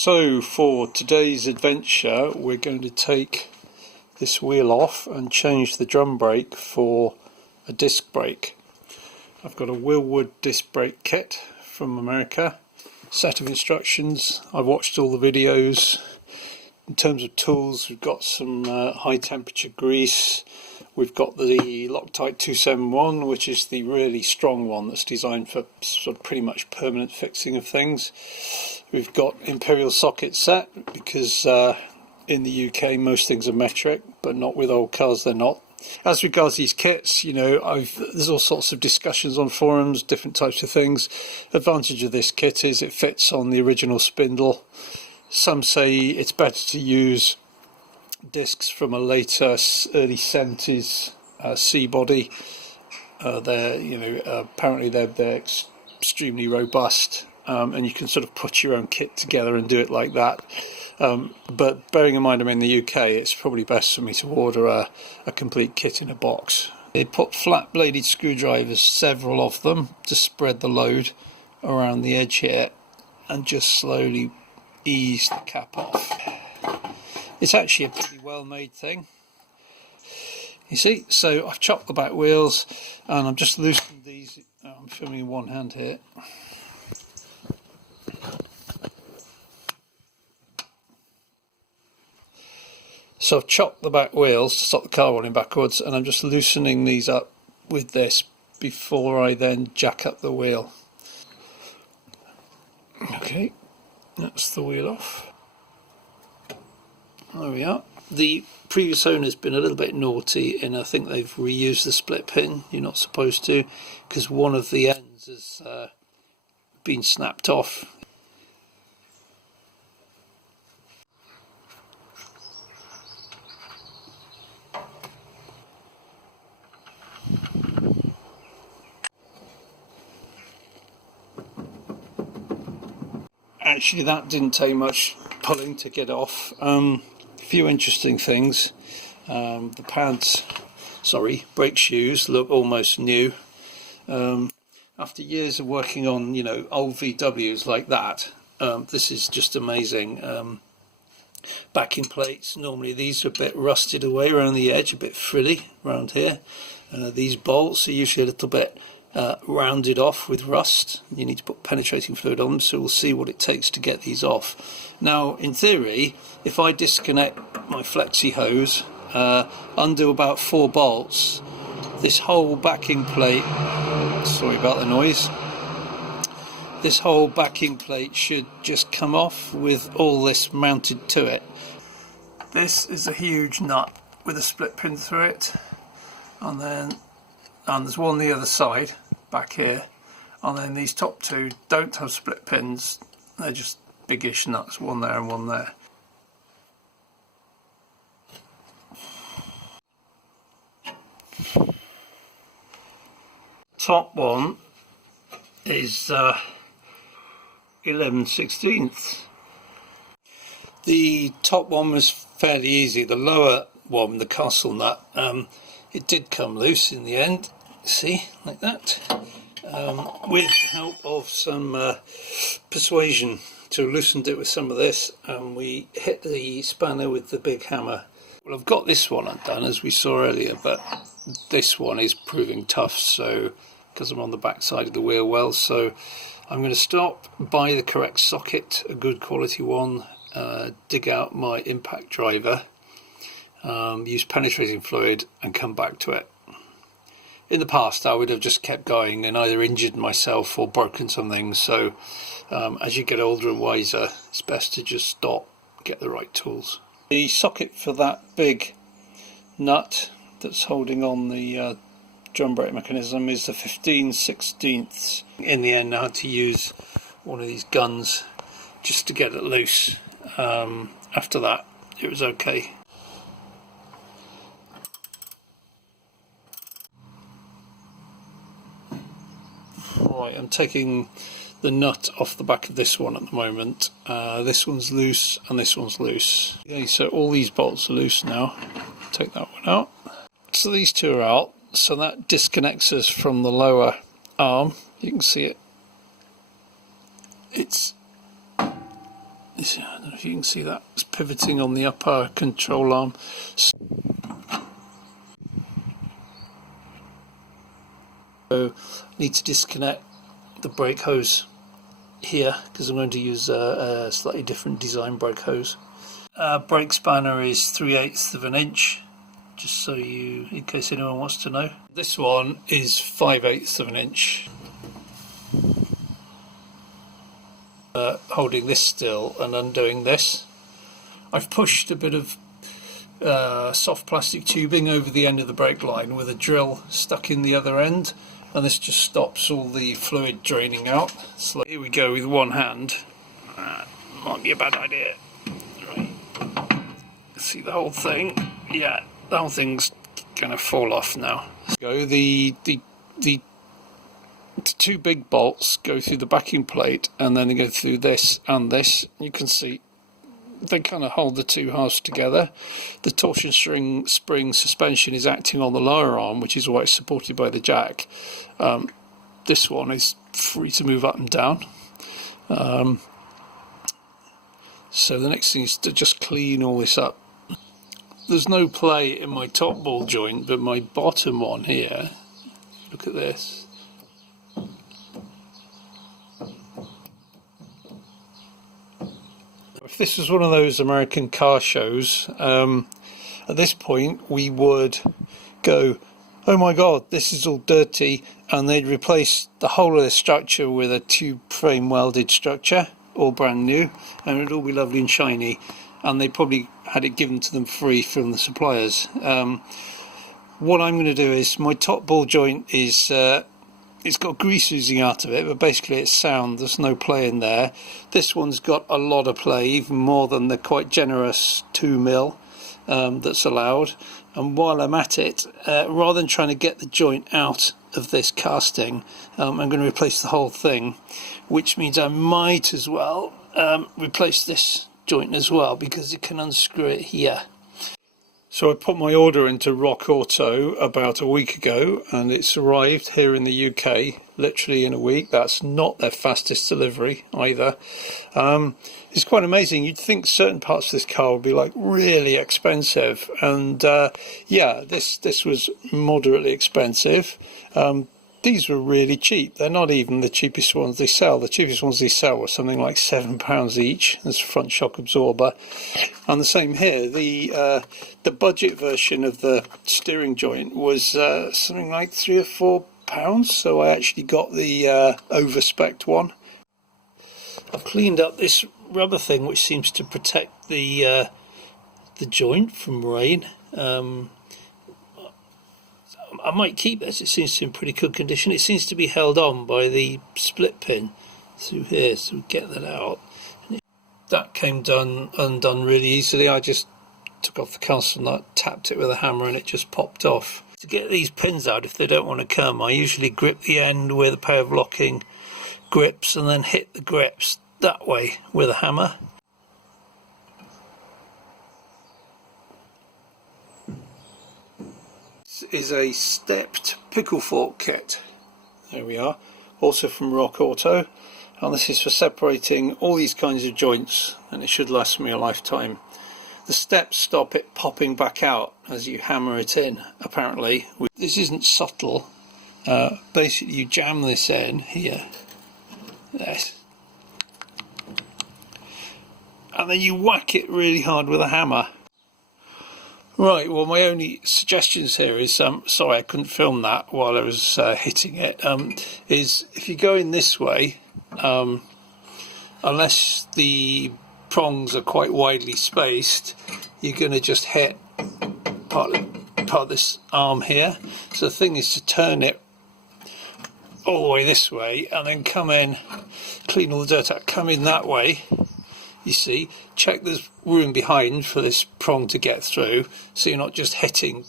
So for today's adventure we're going to take this wheel off and change the drum brake for a disc brake. I've got a Wilwood disc brake kit from America, set of instructions. I've watched all the videos. In terms of tools, we've got some high temperature grease. We've got the Loctite 271, which is the really strong one that's designed for sort of pretty much permanent fixing of things. We've got imperial socket set because in the UK most things are metric, but not with old cars, they're not. As regards these kits, you know, there's all sorts of discussions on forums, different types of things. Advantage of this kit is it fits on the original spindle. Some say it's better to use discs from a later early 70s C body. Apparently they're extremely robust, and you can sort of put your own kit together and do it like that. But bearing in mind I'm in the UK, it's probably best for me to order a complete kit in a box. They put flat bladed screwdrivers, several of them, to spread the load around the edge here and just slowly ease the cap off. It's actually a pretty well made thing. You see, so I've chopped the back wheels and I'm just loosening these. I'm filming in one hand here. So I've chopped the back wheels to stop the car rolling backwards, and I'm just loosening these up with this before I then jack up the wheel. Okay, that's the wheel off. There we are. The previous owner's been a little bit naughty, and I think they've reused the split pin. You're not supposed to, because one of the ends has been snapped off. Actually, that didn't take much pulling to get off. A few interesting things. The brake shoes look almost new. After years of working on, you know, old VWs like that, this is just amazing. Backing plates, normally these are a bit rusted away around the edge, a bit frilly around here. These bolts are usually a little bit rounded off with rust. You need to put penetrating fluid on them, so we'll see what it takes to get these off. Now, in theory, if I disconnect my flexi hose, undo about 4 bolts, this whole backing plate, sorry about the noise, this whole backing plate should just come off with all this mounted to it. This is a huge nut with a split pin through it, and there's one on the other side back here, and then these top two don't have split pins, they're just biggish nuts, one there and one there. Top one is 11/16. The top one was fairly easy. The lower one, the castle nut, it did come loose in the end, see, like that, with help of some persuasion. To loosened it with some of this, and we hit the spanner with the big hammer. Well, I've got this one undone as we saw earlier, but this one is proving tough, so because I'm on the back side of the wheel well, so I'm going to stop, buy the correct socket, a good quality one, dig out my impact driver, use penetrating fluid and come back to it. In the past I would have just kept going and either injured myself or broken something, so as you get older and wiser, it's best to just stop, get the right tools. The socket for that big nut that's holding on the drum brake mechanism is the 15/16. In the end I had to use one of these guns just to get it loose. After that it was okay. Right, I'm taking the nut off the back of this one at the moment. This one's loose and this one's loose. Okay, so all these bolts are loose now. Take that one out. So these two are out. So that disconnects us from the lower arm. You can see it. It's I don't know if you can see that, it's pivoting on the upper control arm. So I need to disconnect the brake hose here because I'm going to use a slightly different design brake hose. Brake spanner is 3/8 of an inch, just so you, in case anyone wants to know. This one is 5/8 of an inch. Holding this still and undoing this. I've pushed a bit of soft plastic tubing over the end of the brake line with a drill stuck in the other end, and this just stops all the fluid draining out. So here we go with one hand. Might be a bad idea. Right. See the whole thing? Yeah, the whole thing's gonna fall off now. So the two big bolts go through the backing plate, and then they go through this and this. You can see they kind of hold the two halves together. The torsion spring suspension is acting on the lower arm, which is why it's supported by the jack. This one is free to move up and down. So the next thing is to just clean all this up. There's no play in my top ball joint, but my bottom one here, look at this. If this was one of those American car shows, at this point we would go, oh my god, this is all dirty, and they'd replace the whole of the structure with a tube frame welded structure, all brand new, and it'd all be lovely and shiny, and they probably had it given to them free from the suppliers. What I'm going to do is, my top ball joint is it's got grease oozing out of it, but basically it's sound, there's no play in there. This one's got a lot of play, even more than the quite generous 2mm that's allowed. And while I'm at it, rather than trying to get the joint out of this casting, I'm going to replace the whole thing, which means I might as well replace this joint as well, because it can unscrew it here. So I put my order into Rock Auto about a week ago, and it's arrived here in the UK literally in a week. That's not their fastest delivery either. It's quite amazing. You'd think certain parts of this car would be like really expensive, and yeah, this was moderately expensive. These were really cheap. They're not even the cheapest ones they sell. The cheapest ones they sell were something like £7 each. There's a front shock absorber. And the same here. The budget version of the steering joint was something like £3 or £4. So I actually got the over-spec'd one. I've cleaned up this rubber thing, which seems to protect the joint from rain. I might keep this, it seems to be in pretty good condition. It seems to be held on by the split pin through here, so we get that out. That came undone really easily. I just took off the castle nut, tapped it with a hammer, and it just popped off. To get these pins out, if they don't want to come, I usually grip the end with a pair of locking grips and then hit the grips that way with a hammer. Is a stepped pickle fork kit. There we are, also from Rock Auto, and this is for separating all these kinds of joints, and it should last me a lifetime. The steps stop it popping back out as you hammer it in, apparently. This isn't subtle. Basically you jam this in here, this, and then you whack it really hard with a hammer. Right, well, my only suggestions here is, sorry I couldn't film that while I was hitting it, is if you go in this way, unless the prongs are quite widely spaced, you're going to just hit part of this arm here. So the thing is to turn it all the way this way and then come in, clean all the dirt out, come in that way. You see, check there's room behind for this prong to get through, so you're not just hitting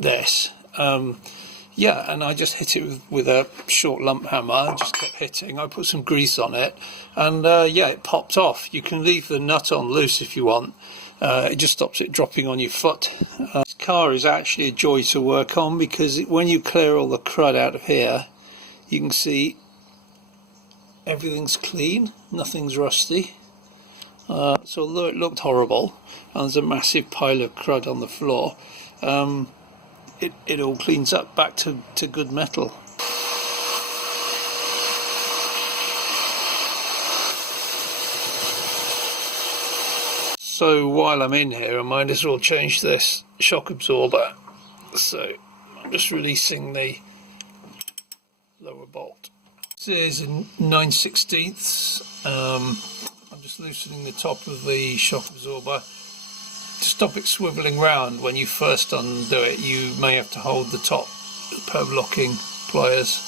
this. Yeah, and I just hit it with a short lump hammer, just kept hitting. I put some grease on it, and yeah, it popped off. You can leave the nut on loose if you want. It just stops it dropping on your foot. This car is actually a joy to work on, because when you clear all the crud out of here, you can see everything's clean, nothing's rusty. So although it looked horrible and there's a massive pile of crud on the floor, it all cleans up back to good metal. So while I'm in here, I might as well change this shock absorber. So I'm just releasing the lower bolt. This is a 9/16. I'm just loosening the top of the shock absorber. To stop it swiveling round when you first undo it, you may have to hold the top per locking pliers.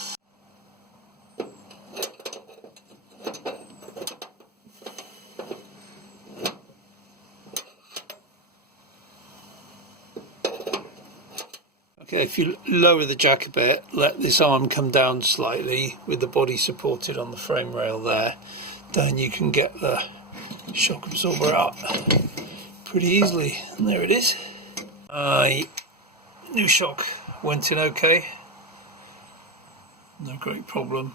Okay, if you lower the jack a bit, let this arm come down slightly with the body supported on the frame rail there, then you can get the shock absorber up pretty easily. And there it is. New shock went in okay. No great problem.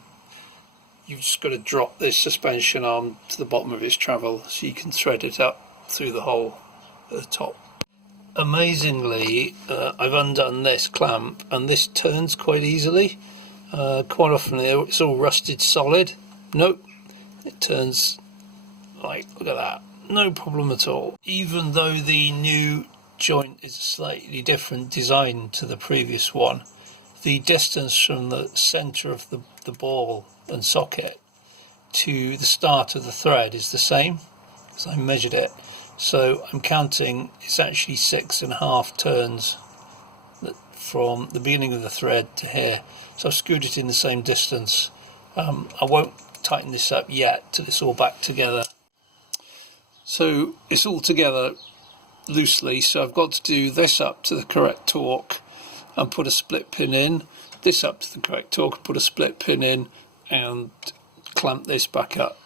You've just got to drop this suspension arm to the bottom of its travel so you can thread it up through the hole at the top. Amazingly, I've undone this clamp and this turns quite easily. Quite often it's all rusted solid. Nope, it turns like, look at that, no problem at all. Even though the new joint is a slightly different design to the previous one, the distance from the centre of the ball and socket to the start of the thread is the same, because I measured it. So I'm counting, it's actually 6.5 turns from the beginning of the thread to here. So I've screwed it in the same distance. I won't tighten this up yet till it's all back together. So it's all together loosely, so I've got to do this up to the correct torque and put a split pin in, this up to the correct torque and put a split pin in, and clamp this back up.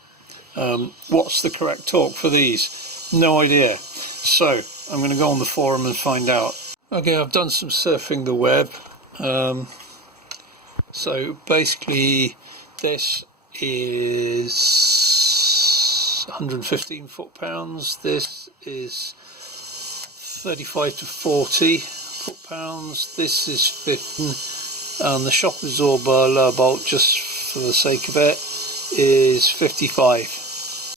What's the correct torque for these? No idea. So I'm going to go on the forum and find out. Okay, I've done some surfing the web. So basically this is 115 foot-pounds. This is 35 to 40 foot-pounds. This is 50. And the shock absorber lower bolt, just for the sake of it, is 55.